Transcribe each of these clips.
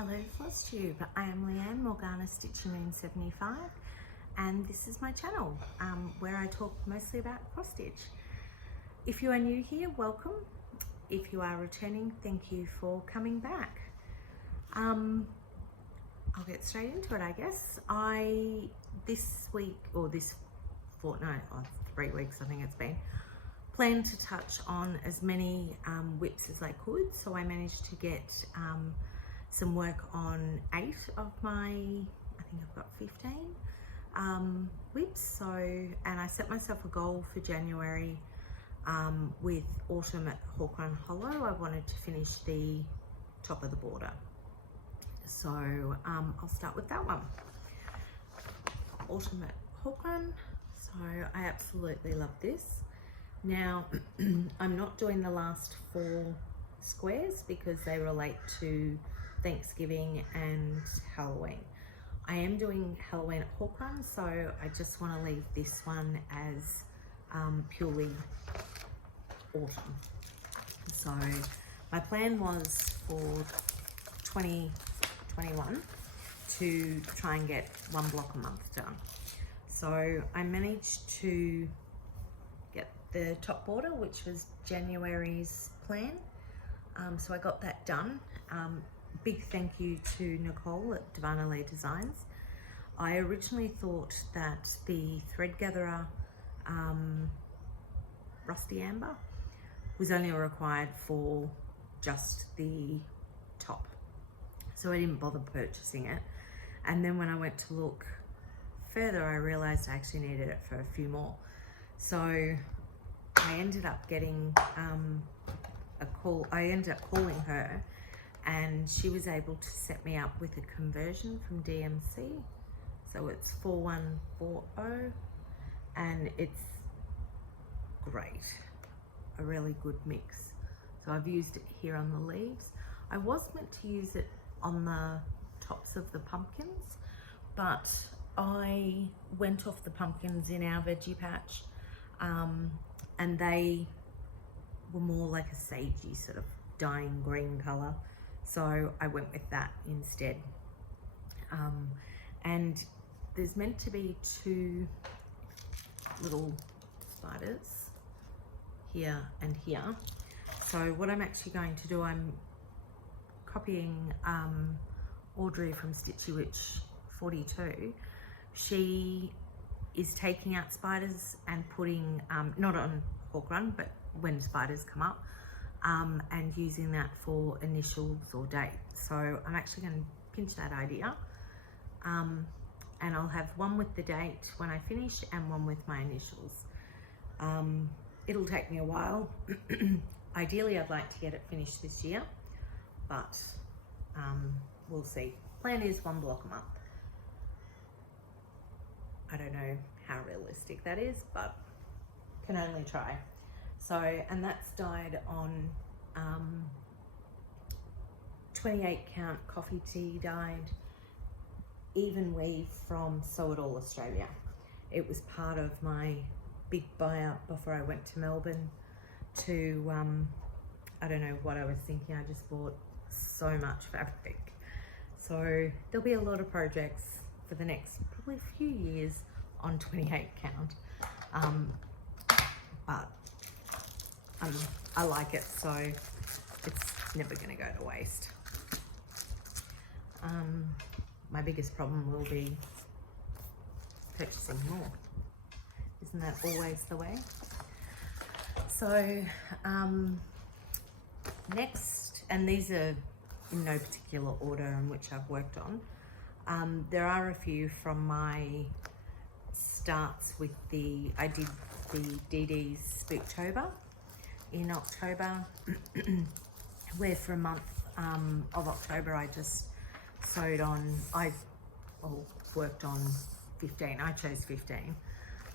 Hello Flosstube, I am Leanne Morgana Stitching Moon 75 and this is my channel where I talk mostly about cross stitch. If you are new here, welcome. If you are returning, thank you for coming back. I'll get straight into it, I guess. This week, or this fortnight, or 3 weeks I think it's been, planned to touch on as many whips as I could, so I managed to get some work on 8 of my, I think I've got 15 whips. So, and I set myself a goal for January with Autumn at Hawk Run Hollow. I wanted to finish the top of the border. So I'll start with that one. Autumn at Hawk Run. So I absolutely love this. Now, I'm not doing the last 4 squares because they relate to Thanksgiving and Halloween. I am doing Halloween at Hawk Run, so I just want to leave this one as purely autumn. So my plan was for 2021 to try and get 1 block a month done. So I managed to get the top border, which was January's plan. So I got that done. Big thank you to Nicole at Dona Designs. I originally thought that the thread gatherer Rusty Amber was only required for just the top, so I didn't bother purchasing it. And then when I went to look further, I realized I actually needed it for a few more. So I ended up getting I ended up calling her, and she was able to set me up with a conversion from DMC. So it's 4140 and it's great, a really good mix. So I've used it here on the leaves. I was meant to use it on the tops of the pumpkins, but I went off the pumpkins in our veggie patch and they were more like a sagey sort of dying green color. So I went with that instead. And there's meant to be 2 little spiders here and here. So what I'm actually going to do, I'm copying Audrey from Stitchy Witch 42. She is taking out spiders and putting, not on Hawk Run, but when spiders come up, and using that for initials or date. So I'm actually going to pinch that idea, and I'll have one with the date when I finish and one with my initials. It'll take me a while. Ideally I'd like to get it finished this year, but we'll see. Plan is 1 block a month. I don't know how realistic that is, but can only try. So, and that's dyed on 28 count coffee tea dyed even weave from Sew It All Australia. It was part of my big buyout before I went to Melbourne to, I don't know what I was thinking, I just bought so much fabric. So there'll be a lot of projects for the next probably few years on 28 count, but I like it, so it's never going to go to waste. My biggest problem will be purchasing more. Isn't that always the way? So next, and these are in no particular order in which I've worked on, there are a few from my starts with I did the DD's Spooktober in October, where for a month of October I just sewed on, worked on 15, I chose 15.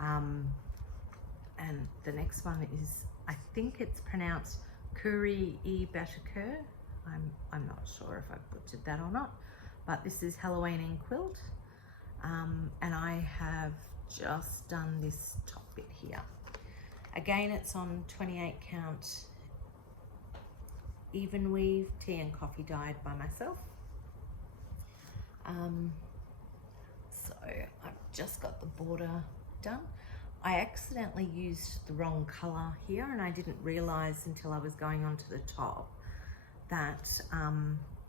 And the next one is, I think it's pronounced Cuore Batticuore. I'm not sure if I butchered that or not, but this is Halloween in Quilt. And I have just done this top bit here. Again, it's on 28 count even weave tea and coffee dyed by myself. So I've just got the border done. I accidentally used the wrong colour here, and I didn't realise until I was going onto the top that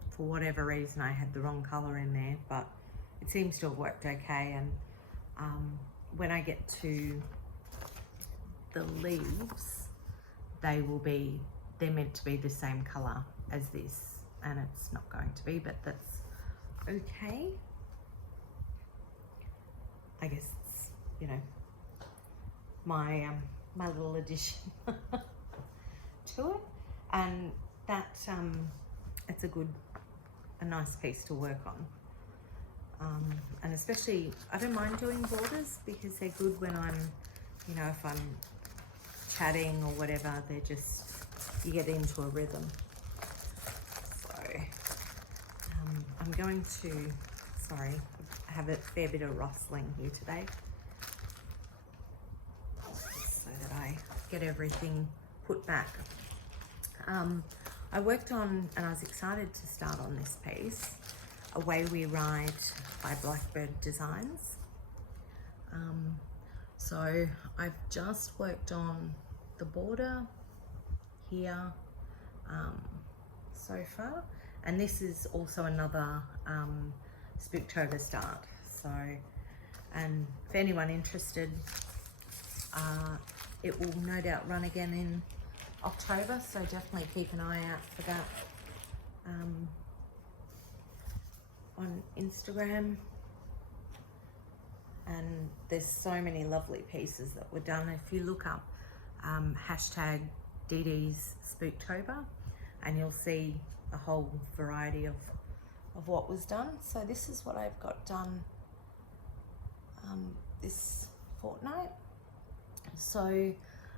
for whatever reason I had the wrong colour in there, but it seems to have worked okay. And when I get to the leaves, they're meant to be the same colour as this, and it's not going to be, but that's okay. I guess it's, you know, my my little addition to it, and that it's a nice piece to work on. And especially, I don't mind doing borders because they're good when I'm, you know, if I'm chatting or whatever, they're just, you get into a rhythm. So I'm going to, sorry, I have a fair bit of rustling here today so that I get everything put back. I worked on, and I was excited to start on this piece, Away We Ride by Blackbird Designs. So I've just worked on the border here so far, and this is also another Spooktober start. So, and for anyone interested, it will no doubt run again in October, so definitely keep an eye out for that on Instagram. And there's so many lovely pieces that were done. If you look up hashtag DD's Spooktober, and you'll see a whole variety of what was done. So this is what I've got done this fortnight. So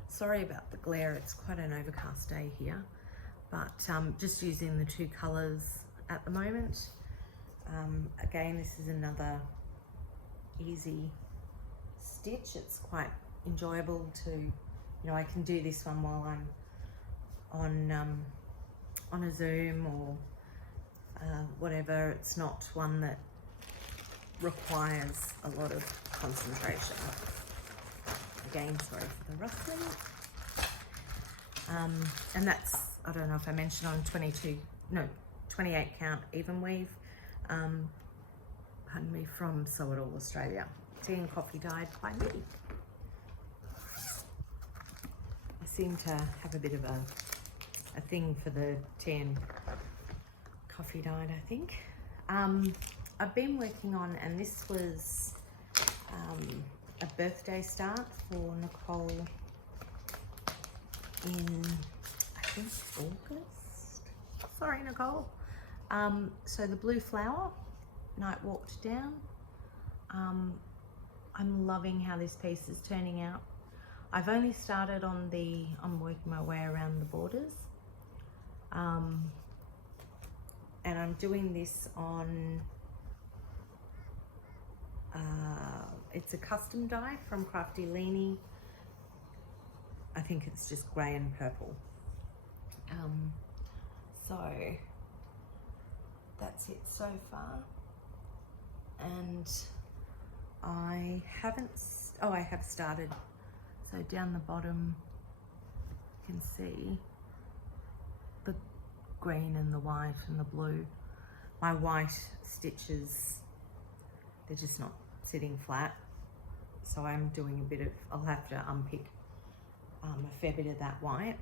sorry about the glare, it's quite an overcast day here, but just using the two colours at the moment. Again, this is another easy stitch. It's quite enjoyable to, you know, I can do this one while I'm on a Zoom or whatever. It's not one that requires a lot of concentration. Again, sorry for the rustling. And that's, I don't know if I mentioned, on 28 count even weave. Pardon me, from Sew It All Australia. Tea and coffee dyed by me. I seem to have a bit of a thing for the tea and coffee dyed, I think. I've been working on, and this was a birthday start for Nicole in, I think, August. Sorry, Nicole. So the blue flower, Night Walked Down. I'm loving how this piece is turning out. I've only started on I'm working my way around the borders. And I'm doing this on, it's a custom dye from Crafty Leanie. I think it's just grey and purple. So that's it so far. And I haven't, I have started. So down the bottom, you can see the green and the white and the blue. My white stitches, they're just not sitting flat. So I'm doing a bit of, I'll have to unpick a fair bit of that white.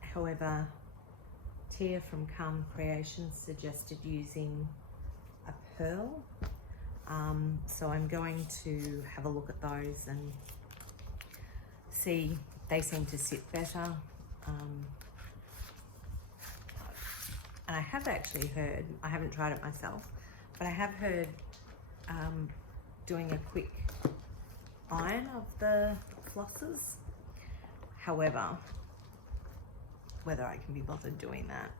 However, Tia from Calm Creations suggested using a pearl. So I'm going to have a look at those and see, they seem to sit better. And I have actually heard, I haven't tried it myself, but I have heard doing a quick iron of the flosses. However, whether I can be bothered doing that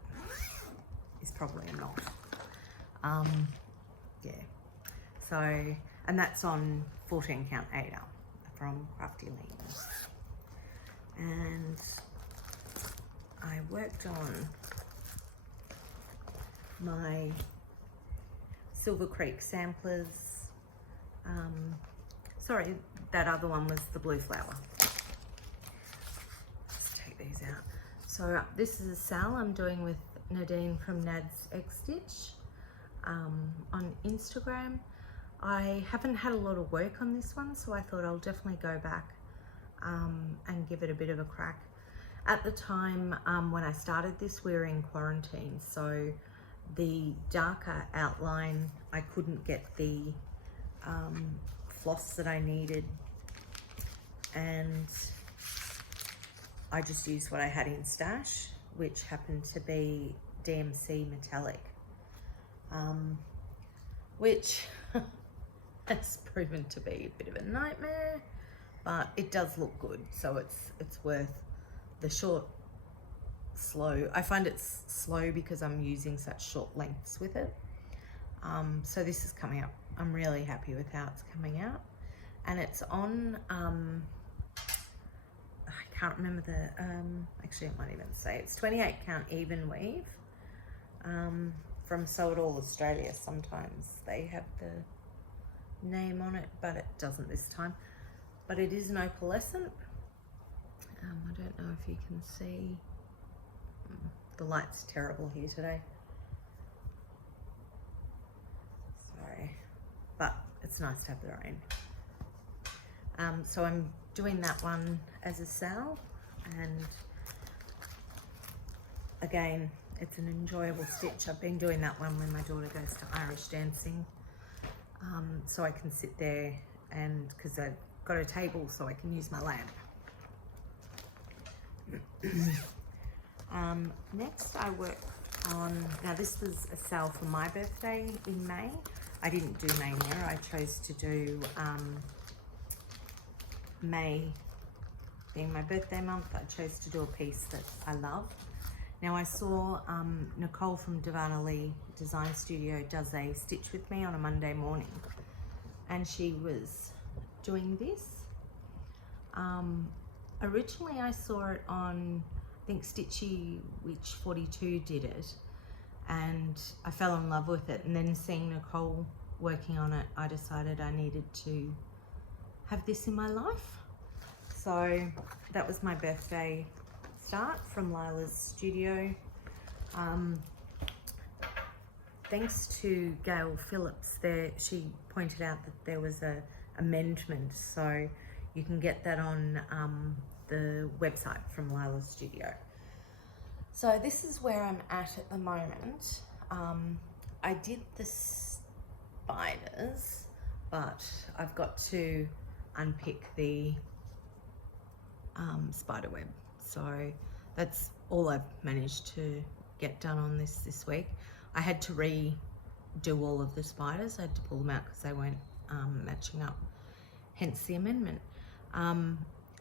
is probably not. Yeah. So, and that's on 14 count Ada from Crafty Leanie. And I worked on my Silvercreek samplers. Sorry, that other one was the blue flower. Let's take these out. So this is a sal I'm doing with Nadine from Nad's Egg Stitch on Instagram. I haven't had a lot of work on this one, so I thought I'll definitely go back and give it a bit of a crack. At the time when I started this, we were in quarantine, so the darker outline, I couldn't get the floss that I needed, and I just used what I had in stash, which happened to be DMC metallic, which has proven to be a bit of a nightmare, but it does look good, so it's worth the short, slow. I find it's slow because I'm using such short lengths with it. So this is coming up. I'm really happy with how it's coming out, and it's on I can't remember the actually I might even say it's 28 count even weave from Sew It All Australia. Sometimes they have the name on it, but it doesn't this time. But it is an opalescent. I don't know if you can see. The light's terrible here today. Sorry, but it's nice to have the rain. So I'm doing that one as a sal, and again, it's an enjoyable stitch. I've been doing that one when my daughter goes to Irish dancing, so I can sit there, and because I've got a table so I can use my lamp. Next I work on, now this was a sale for my birthday in May. I didn't do May mirror, I chose to do May being my birthday month. I chose to do a piece that I loved. Now I saw Nicole from Dona Lee Design Studio does a stitch with me on a Monday morning, and she was doing this. Originally I saw it on, I think Stitchy Witch 42 did it, and I fell in love with it, and then seeing Nicole working on it, I decided I needed to have this in my life. So that was my birthday start from Lilas studio. Thanks to Gail Phillips there, she pointed out that there was a amendment, so you can get that on the website from Lilas studio. So this is where I'm at the moment. I did the spiders, but I've got to unpick the spider web. So that's all I've managed to get done on this week. I had to redo all of the spiders. I had to pull them out because they weren't matching up, hence the amendment.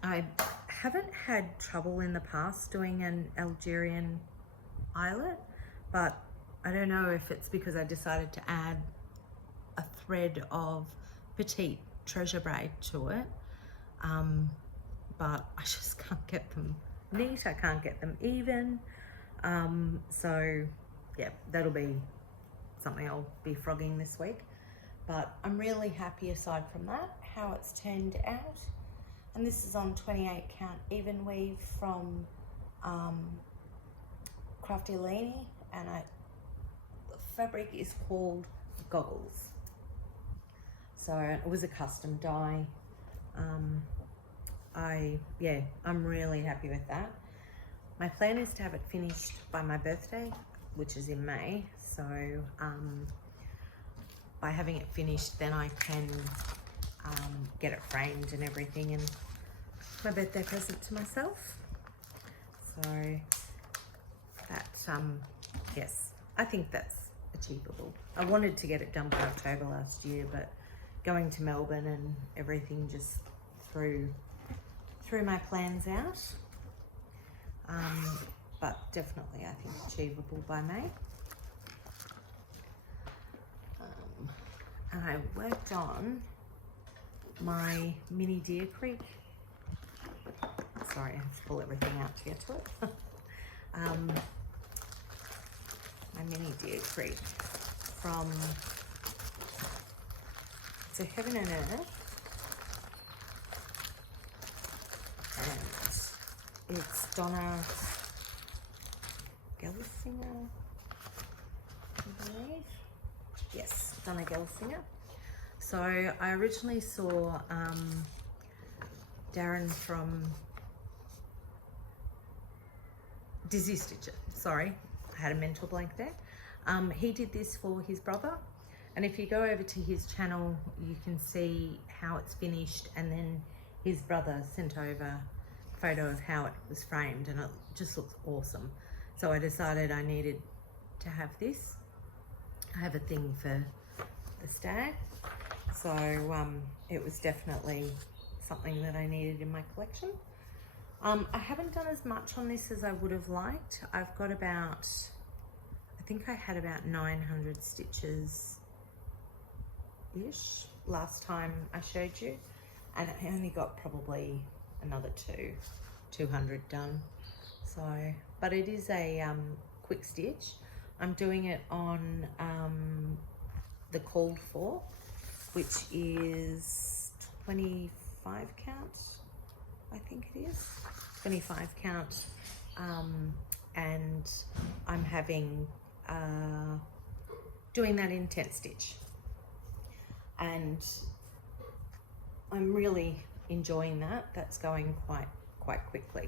I haven't had trouble in the past doing an Algerian eyelet, but I don't know if it's because I decided to add a thread of petite treasure braid to it, but I just can't get them neat, I can't get them even. So yeah, that'll be something I'll be frogging this week, but I'm really happy aside from that how it's turned out. And this is on 28 count even weave from Crafty Leanie, and the fabric is called Goggles. So it was a custom dye. I'm really happy with that. My plan is to have it finished by my birthday, which is in May. So by having it finished, then I can get it framed and everything, and my birthday present to myself. So that, yes, I think that's achievable. I wanted to get it done by October last year, but going to Melbourne and everything just threw my plans out. But definitely I think achievable by May. And I worked on my mini Deer Creek. Sorry, I have to pull everything out to get to it. My mini Deer Creek from It's a Heaven and Earth, and it's Dona Gelsinger, I believe. Yes, Dona Gelsinger. So I originally saw Darren from Dizzy Stitcher, sorry, I had a mental blank there. He did this for his brother, and if you go over to his channel you can see how it's finished, and then his brother sent over a photo of how it was framed, and it just looks awesome. So I decided I needed to have this. I have a thing for the stag, so it was definitely something that I needed in my collection. I haven't done as much on this as I would have liked. I've got about, I think I had about 900 stitches ish last time I showed you, and I only got probably another 200 done. So, but it is a quick stitch. I'm doing it on the called for, which is 25 count, I think it is 25 count, and I'm having doing that in 10 stitch, and I'm really enjoying that. That's going quite quickly.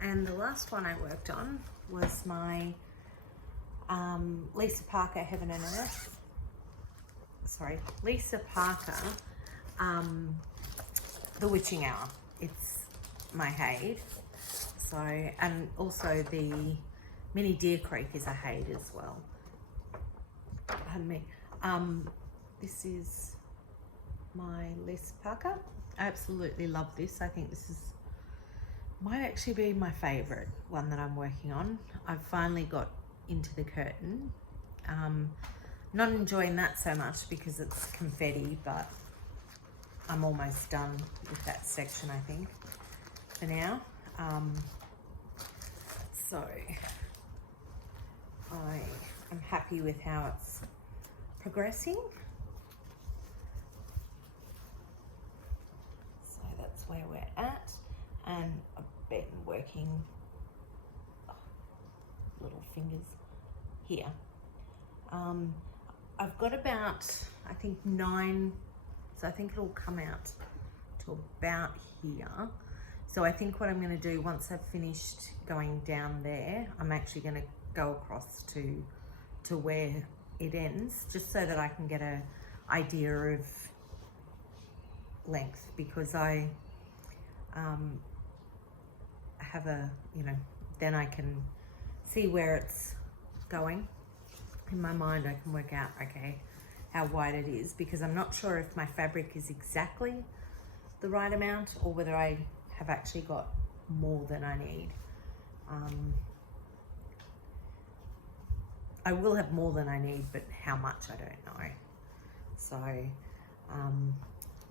And the last one I worked on was my Lisa Parker Heaven and Earth. Sorry, Lisa Parker, The Witching Hour. It's my HAED. So, and also the Mini Deer Creek is a HAED as well. Pardon me. This is my Lisa Parker. I absolutely love this. I think this is might actually be my favorite one that I'm working on. I've finally got into the curtain. Not enjoying that so much because it's confetti, but I'm almost done with that section, I think, for now. So I am happy with how it's progressing. So that's where we're at, and I've been working little fingers here. I've got about, I think 9, so I think it'll come out to about here. So I think what I'm going to do once I've finished going down there, I'm actually going to go across to where it ends, just so that I can get an idea of length, because I have a, you know, then I can see where it's going. In my mind I can work out, okay, how wide it is, because I'm not sure if my fabric is exactly the right amount or whether I have actually got more than I need. I will have more than I need, but how much I don't know. So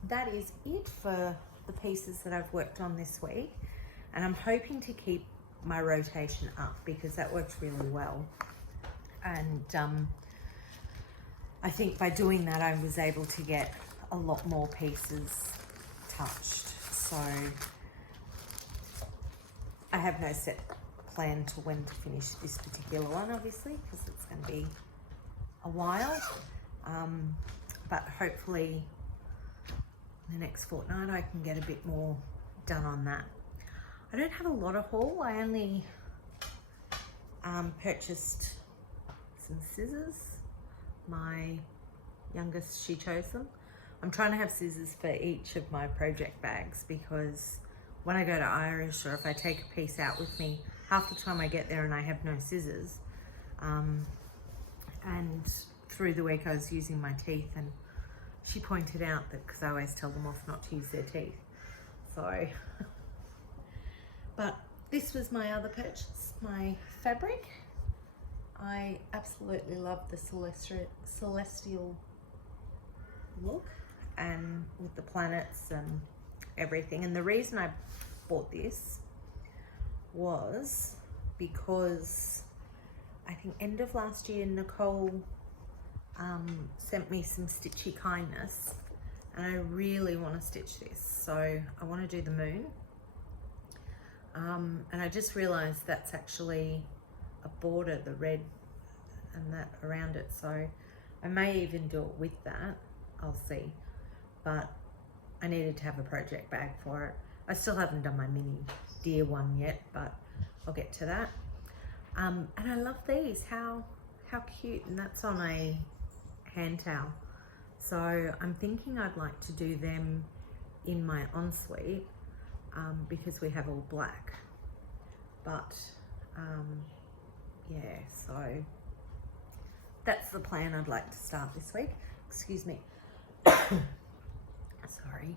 that is it for the pieces that I've worked on this week, and I'm hoping to keep my rotation up because that works really well. And I think by doing that I was able to get a lot more pieces touched. So I have no set plan to when to finish this particular one, obviously, because it's going to be a while, but hopefully in the next fortnight I can get a bit more done on that. I don't have a lot of haul. I only purchased some scissors. My youngest, she chose them. I'm trying to have scissors for each of my project bags, because when I go to Irish, or if I take a piece out with me, half the time I get there and I have no scissors. And through the week I was using my teeth, and she pointed out that, because I always tell them off not to use their teeth. So, but this was my other purchase, my fabric. I absolutely love the celestial look, and with the planets and everything. And the reason I bought this was because I think end of last year Nicole sent me some stitchy kindness, and I really want to stitch this. So I want to do the moon. And I just realized that's actually a border, the red and that around it. So I may even do it with that. I'll see. But I needed to have a project bag for it. I still haven't done my mini deer one yet, but I'll get to that. And I love these. How cute. And that's on a hand towel. So I'm thinking I'd like to do them in my ensuite. Because we have all black, but yeah, so that's the plan I'd like to start this week. Excuse me. Sorry.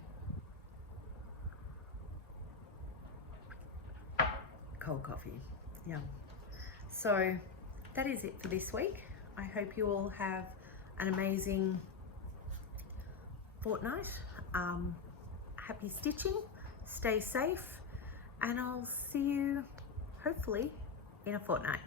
Cold coffee. Yum. So that is it for this week. I hope you all have an amazing fortnight. Happy stitching. Stay safe, and I'll see you hopefully in a fortnight.